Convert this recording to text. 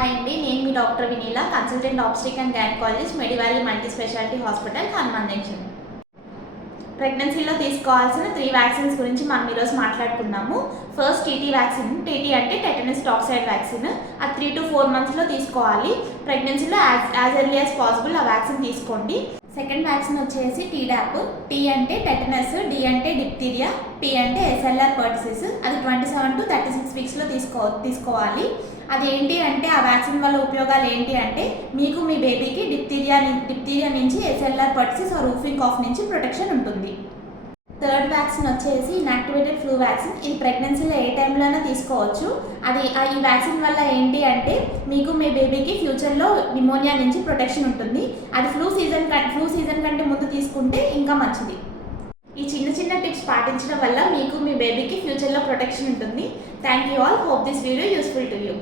Hi అండి, నేను మీ doctor Vinila, consultant obstetric and gynaecologist, Medivalley multi speciality hospital, Hanuman junction. ప్రెగ్నెన్సీలో తీసుకోవాల్సిన 3 వ్యాక్సిన్స్ గురించి మనం ఈరోజు మాట్లాడుకున్నాము. First TT vaccine. టీటీ అంటే టెటనస్ టాక్సైడ్ వ్యాక్సిన్. అది 3 to 4 monthsలో తీసుకోవాలి. ప్రెగ్నెన్సీలో యాజ్ ఎర్లీ యాజ్ పాసిబుల్ ఆ వ్యాక్సిన్ తీసుకోండి. సెకండ్ వ్యాక్సిన్ వచ్చేసి టీడాప్. టీ అంటే టెటనస్, డి అంటే డిప్తీరియా, పి అంటే ఎస్ఎల్ఆర్ పర్టిసిస్. అది 27 to 36 weeksలో తీసుకోవాలి. అది ఏంటి అంటే ఆ వ్యాక్సిన్ వల్ల ఉపయోగాలు ఏంటి అంటే మీకు మీ బేబీకి డిప్తీరియా నుంచి ఎస్ఎల్ఆర్ పర్టిసిస్ ఆర్ రూఫింగ్ కాఫ్ నుంచి ప్రొటెక్షన్ ఉంటుంది. థర్డ్ వ్యాక్సిన్ వచ్చేసి ఇన్యాక్టివేటెడ్ ఫ్లూ వ్యాక్సిన్. ఇది ప్రెగ్నెన్సీలో ఏ టైంలోనే తీసుకోవచ్చు. ఈ వ్యాక్సిన్ వల్ల ఏంటి అంటే మీకు మీ బేబీకి ఫ్యూచర్లో నిమోనియా నుంచి ప్రొటెక్షన్ ఉంటుంది. అది ఫ్లూ సీజన్ కంటే ముందు తీసుకుంటే ఇంకా మంచిది. ఈ చిన్న టిప్స్ పాటించడం వల్ల మీకు మీ బేబీకి ఫ్యూచర్లో ప్రొటెక్షన్ ఉంటుంది. Thank you all. Hope this video useful to you.